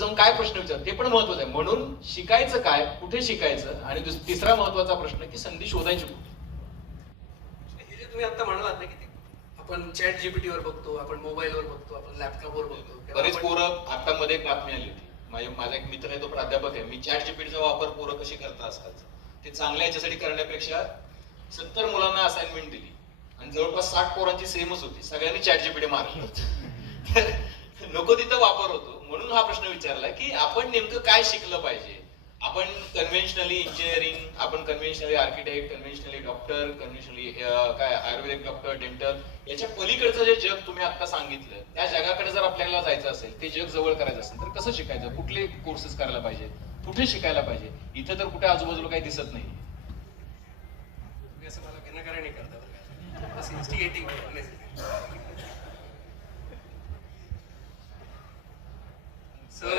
जाऊन काय प्रश्न विचार ते पण महत्वाचं आहे. म्हणून शिकायचं काय, कुठे शिकायचं, आणि तिसरा महत्वाचा प्रश्न की संधी शोधायची कुठे. हे जे तुम्ही आता म्हणालात ना की आपण चॅट जीपीटी वर बघतो, आपण मोबाईलवर बघतो, आपण लॅपटॉपवर बघतो. बरेच पोरं, आता मध्ये एक बातमी आली होती, माझा एक मित्र आहे, तो प्राध्यापक आहे, मी चॅट जीपीटीचा वापर पोरं कशी करतात आजकाल, ते चांगल्या याच्यासाठी करण्यापेक्षा 70 मुलांना असाइनमेंट दिली आणि जवळपास 60 पोरांची सेमच होती, सगळ्यांनी चॅट जीपीटी मारलं. तर नको तिथं वापर होतो. म्हणून हा प्रश्न विचारला की आपण नेमकं काय शिकलं पाहिजे. आपण कन्व्हेन्शनली इंजिनिअरिंग, आपण conventionally architect, conventionally doctor, conventionally काय आयुर्वेदिक डॉक्टर, डेंटल, याच्या पलीकडचं जे जग तुम्ही आता सांगितलं, त्या जगाकडे जर आपल्याला जायचं असेल, ते जग जवळ करायचं असेल, तर कसं शिकायचं, कुठले कोर्सेस करायला पाहिजे, कुठे शिकायला पाहिजे. इथं तर कुठे आजूबाजूला काही दिसत नाही. तुम्ही असं मला विनाकारण करता बरं का, इन्स्टिगेटिंग.